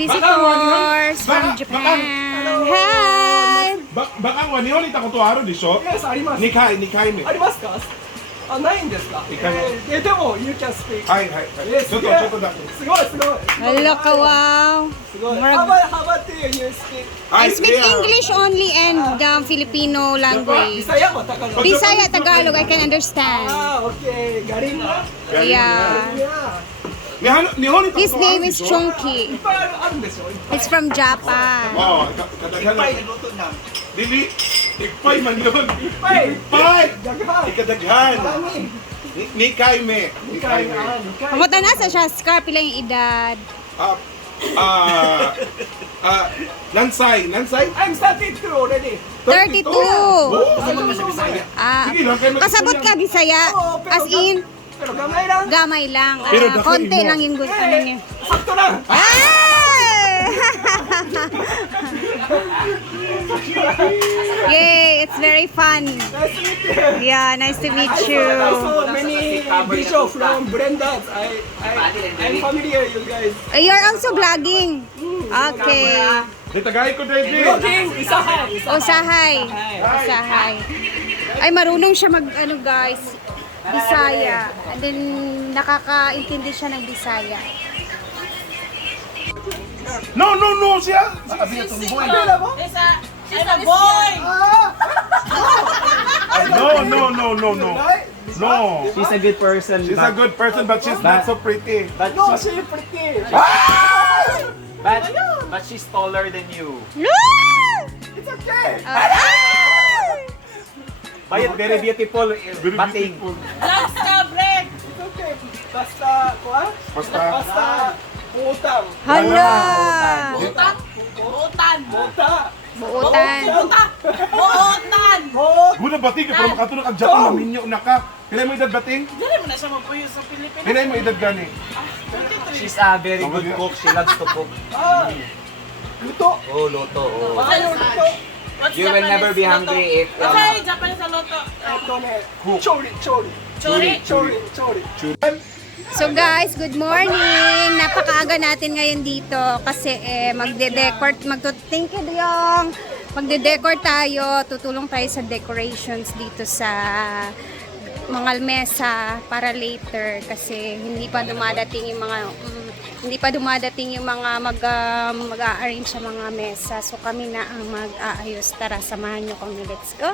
visitors from Baka- Japan. baka- Hi! ばバカンは日本にいたことあるでしょ Yes, あります。 ?2 回、2回目。ありますかあ、ないんですかいかないえーえでも、you can speak. はいはいはい。えーちょっと、すげえちょっとだけ。すごい、すごい。 Hello, kawaw. すごい。 Marag- How about, how about you, you speak? I Ay, speak yeah. English only and um, Filipino language. Bisaya mo, Tagalog. Bisaya, Tagalog, I can understand. Ah, okay. Galing na. Yeah. Yeah. His name is Chunky. Ano It's from Japan. Oo, oh, kadaghan. Ipay, niluto na. Dili, ipay man yun. Ipay! Ipay! Daghan! Ikadaghan. Dami. Ni- Ni Kaime. Ni ano, Kaime. Kamuta na sa siya, scarf pila yung edad. Ah, ah, ah, Nansay, Nansay? I'm 32 already. 32. Oo, sa mga sa Bisaya. Ah, Sige lang, kayo mag- kasabot ka Bisaya. Oo, pero As in, pero gamay lang. gamay lang. Pero Ah, konti imo. lang yung ano niya. Eh, sakto lang. Ay! Yay, it's very fun. Nice to meet you. Yeah, nice to meet I you. saw, I saw many videos from Brenda's. I, I, I'm familiar, you guys. You're also vlogging. Okay. Di tagay ko, David. Vlogging, isahan. Usahay. Usahay. Ay, marunong siya mag, ano guys, Bisaya. And then, nakakaintindi siya ng Bisaya. No, no, no, siya. Pila mo? She's a boy! No, no, no, no, no. No. She's a good person. She's a good person, but she's not so pretty. But, No, she's, she's pretty. but, but she's taller than you. It's okay. But very beautiful. Very Bating. beautiful. Vlogs ka, Brek! It's okay. Basta, kuha? Basta, Basta, utang. Hala! Butan! Butan! Uta. Buutan. Buutan! Hot. Guna bating ka, pero makatulog ang Japan, maminyo na ka. Kailan mo edad bating? Dali mo na siya magpuyo sa Pilipinas. Kailan mo edad gani? She's a very good cook. She loves to cook. Ah. Luto. Oh, loto. Oh. Luto. What's You will Japanese never be hungry if, um, Okay, Japanese ne. Chori, chori. Chori. Chori, chori. So guys, good morning! Napakaaga natin ngayon dito kasi eh, magde-decor, magto thank you Diyong! Magde-decor tayo, tutulong tayo sa decorations dito sa mga mesa para later kasi hindi pa dumadating yung mga mm, hindi pa dumadating yung mga mag um, mag-a-arrange sa mga mesa. So kami na ang mag-aayos. Tara, samahan niyo kami. Let's go!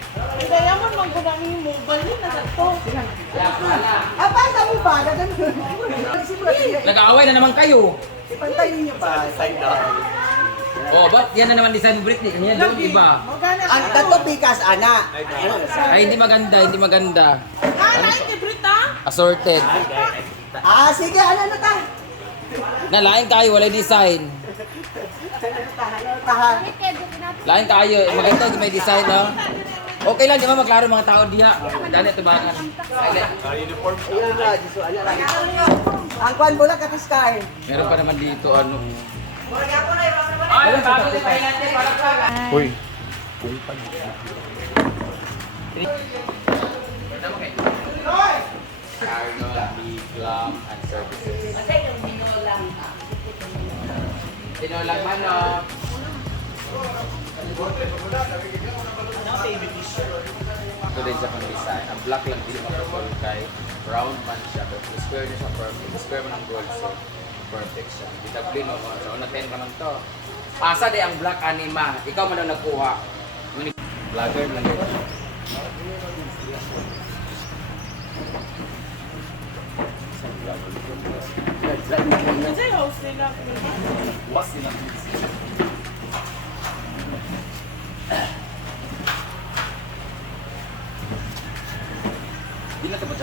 Kaya mo maggunang yung mobile yun, nasa to. Apa, sa mo ba? Nag-aaway na naman kayo. Pantayin niyo ba? Side down. Oh, ba't yan na naman design mo Britney? Yan doon iba. Ang tato bikas ana. Ay, hindi maganda, hindi maganda. Ah, nain kay Brita? Assorted. Ah sige ano na ta? Nalain kayo, wala design. Tahan. Lain kayo, maganda yung may design, no? Okay lang, di ba maklaro mga tao diha? Dali, tubagan. Silent. Ayun na, lang. Ang kwan mo lang katis kain. Meron pa naman dito, ano. Uy. Arnold, Big Glam, and Services. Tinolang manok. Ito din siya pang design. Ang black lang din makapol kay round man siya. Pero square niya siya perfect. Square man ang gold so perfect siya. DW no, sa una 10 ka man to. Asa de ang black anima. Ikaw man ang nagkuha. Vlogger lang yun. Kasi house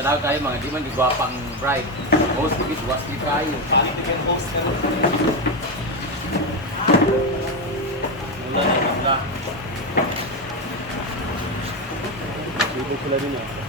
pa kayo mga di man gigwapang bride. Host bigis was di kayo. Paano ito yung host ka? Wala na yung mga.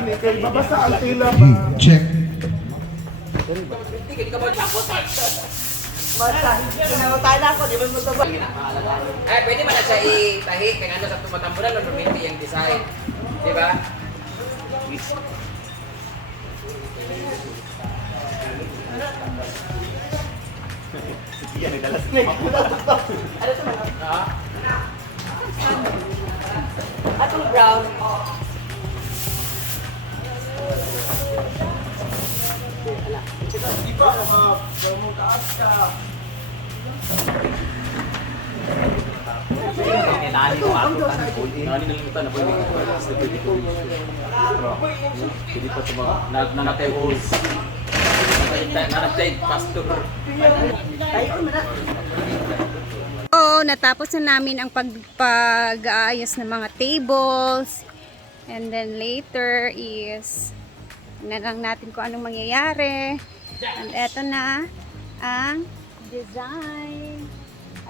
gani, kay babasa ang tila ba? Check. Ay, pwede man na siya itahi kaya ano sa tumatambulan ng ruminti yung design. Di ba? Atong brown. Nani mo ako. Nani nalimutan na pwede ko sa pwede ko. Hindi pa na- nanatay holes. Nanatay- pastor. Oo, natapos na namin ang pag, pag-aayos ng mga tables. And then later is na lang natin kung anong mangyayari. And eto na ang design.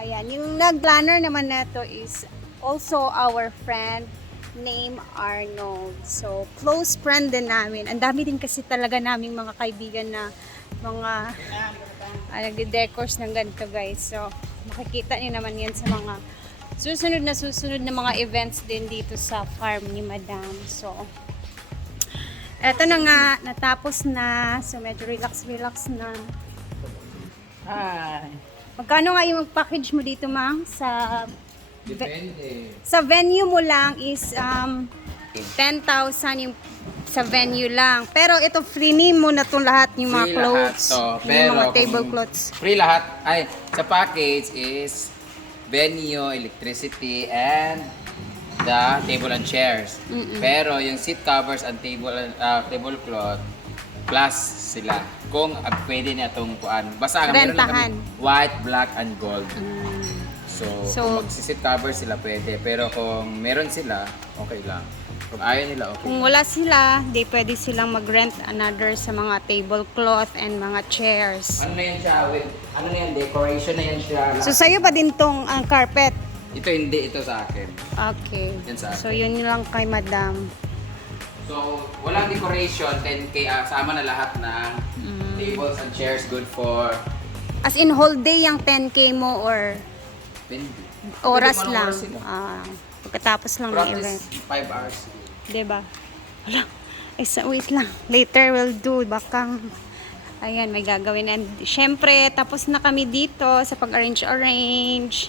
Ayan, yung nag-planner naman na to is also our friend name Arnold. So, close friend din namin. Ang dami din kasi talaga naming mga kaibigan na mga uh, nagde-decors ng ganito guys. So, makikita niyo naman yan sa mga susunod na susunod na mga events din dito sa farm ni Madam. So, eto na nga, natapos na. So, medyo relax-relax na. Ay. Magkano nga yung package mo dito, ma'am? Sa Depende. sa venue mo lang is um 10,000 yung sa venue lang. Pero ito free mo na itong lahat yung mga Free clothes, lahat to. yung Pero mga kung- tablecloths. Free lahat. Ay, sa package is venue, electricity, and the table and chairs. Pero yung seat covers and table and uh, tablecloth, plus sila. Kung uh, pwede niya itong kuan. Basta meron lang Rentahan. kami white, black, and gold. So, So- kung magsisit cover sila pwede. Pero kung meron sila, okay lang. Kung ayaw nila, okay. Kung wala sila, di pwede silang mag-rent another sa mga tablecloth and mga chairs. Ano na yan siya? With, ano na yan? Decoration na yan siya. So sa'yo ba din tong ang carpet? Ito hindi, ito sa akin. Okay. Yan sa akin. So yun lang kay Madam. So, walang decoration, 10k, ah, sama na lahat ng Mm. tables and chairs, good for As in whole day yung 10k mo or 20. oras Pwede mo lang? oras sila. Ah, pagkatapos lang ng Practice, event. 5 hours. Diba? Wala. Ay, sa- wait lang. Later we'll do. Baka, ayan, may gagawin. And, syempre, tapos na kami dito sa pag-arrange-arrange.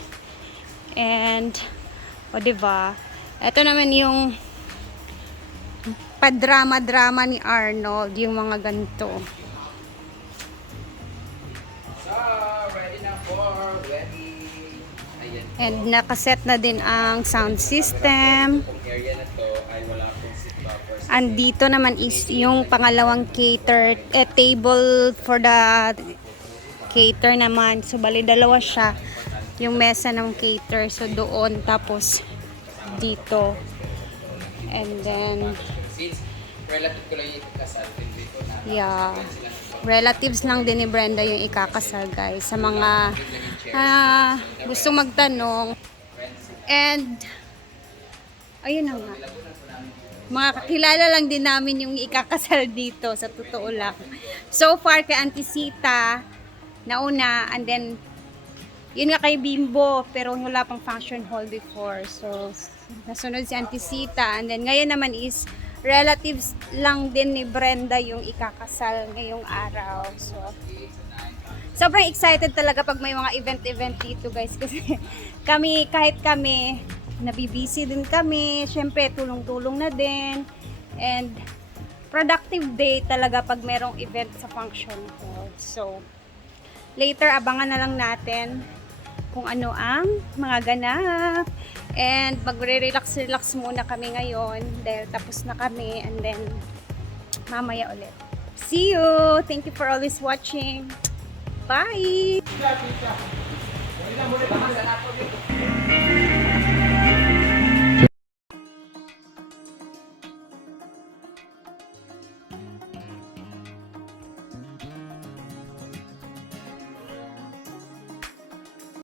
And, o, diba? Ito naman yung padrama-drama ni Arnold. Yung mga ganito. So, ready na for wedding. And, nakaset na din ang sound system. Andito naman is yung pangalawang cater, eh, table for the cater naman. So, bali dalawa siya. Yung mesa ng cater. So, doon. Tapos, dito. And then, relative ko lang yung kasal, hindi ko na. yeah. Relatives lang din ni Brenda yung ikakasal, guys. Sa mga ah, gustong magtanong. And, ayun na nga. mga kakilala lang din namin yung ikakasal dito sa totoo lang. So far kay Auntie Sita, nauna, and then yun nga kay Bimbo, pero wala pang function hall before. So, nasunod si Auntie Sita. And then, ngayon naman is relatives lang din ni Brenda yung ikakasal ngayong araw. So, sobrang excited talaga pag may mga event-event dito guys. Kasi kami, kahit kami, nabibisi din kami. Siyempre, tulong-tulong na din. And, productive day talaga pag merong event sa function hall. So, later abangan na lang natin kung ano ang mga ganap. And magre-relax-relax muna kami ngayon dahil tapos na kami and then mamaya ulit. See you! Thank you for always watching. Bye!